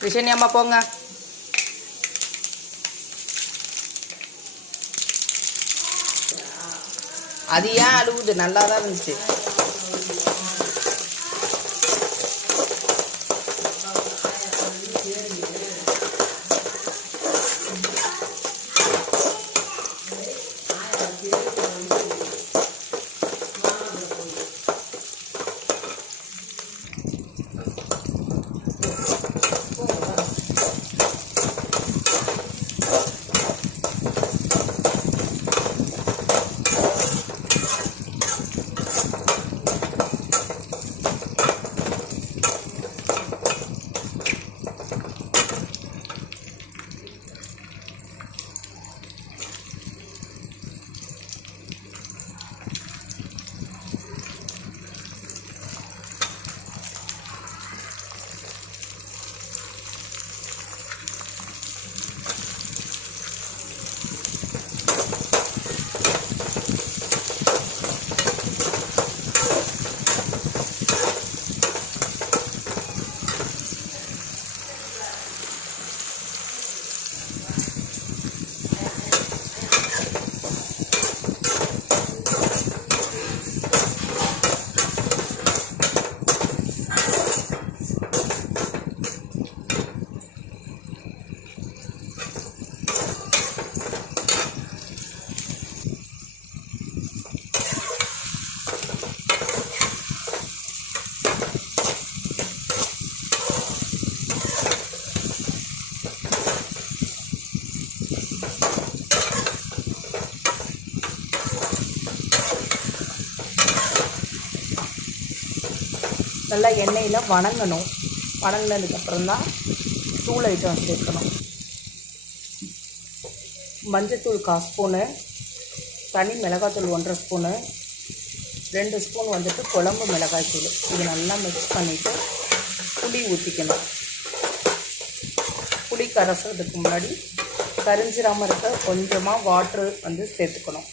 கிருஷ்ணி அம்மா போங்க. அது ஏன் அழுகுது? நல்லா தான் இருந்துச்சு. நல்லா எண்ணெயில் வணங்கணும். வணங்கினதுக்கப்புறம் தான் தூள் ஐட்டம் சேர்க்கணும். மஞ்சத்தூள் 1/4 ஸ்பூனு, தனி மிளகாத்தூள் 1/2 ஸ்பூனு, 2 ஸ்பூன் வந்துட்டு குழம்பு மிளகாய்த்தூள். இது நல்லா மிக்ஸ் பண்ணிவிட்டு புளி ஊற்றிக்கணும். புளி கரைசறதுக்கு முன்னாடி கரிஞ்சிராமல் இருக்க கொஞ்சமாக வாட்ரு வந்து சேர்த்துக்கணும்.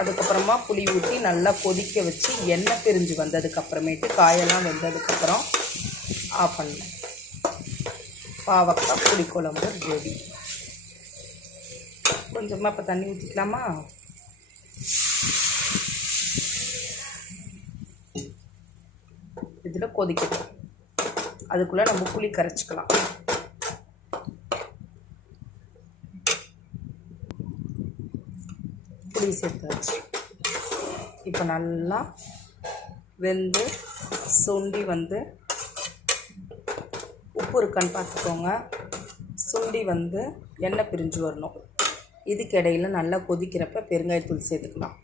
அதுக்கப்புறமா புளி ஊற்றி நல்லா கொதிக்க வச்சு எண்ணெய் பிரிஞ்சு வந்ததுக்கப்புறமேட்டு காயெல்லாம் வெந்ததுக்கப்புறம் ஆஃப் பண்ணணும். பாவக்காய் புளிக்குழம்பு ரெடி. கொஞ்சமாக இப்போ தண்ணி ஊற்றிக்கலாமா? இதில் கொதிக்கணும். அதுக்குள்ளே நம்ம புளி கரைச்சிக்கலாம். புளி சேர்த்தாச்சு. இப்போ நல்லா வெந்து சுண்டி வந்து உப்பு இருக்கான்னு பார்த்துக்கோங்க. சுண்டி வந்து எண்ணெய் பிரிஞ்சு வரணும். இதுக்கு இடையில் நல்லா கொதிக்கிறப்ப பெருங்காயத்தூள் சேர்த்துக்கலாம்.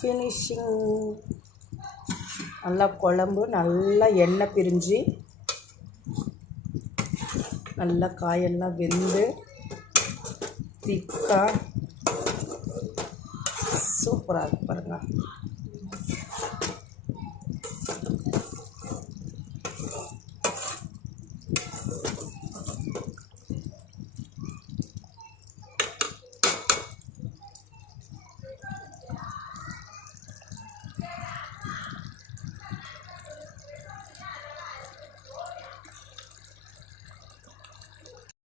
ஃபினிஷிங். நல்லா குழம்பு நல்லா எண்ணெய் பிரிஞ்சு நல்லா காயெல்லாம் வெந்து திக்காக சூப்பராக இருக்கு பாருங்கள்.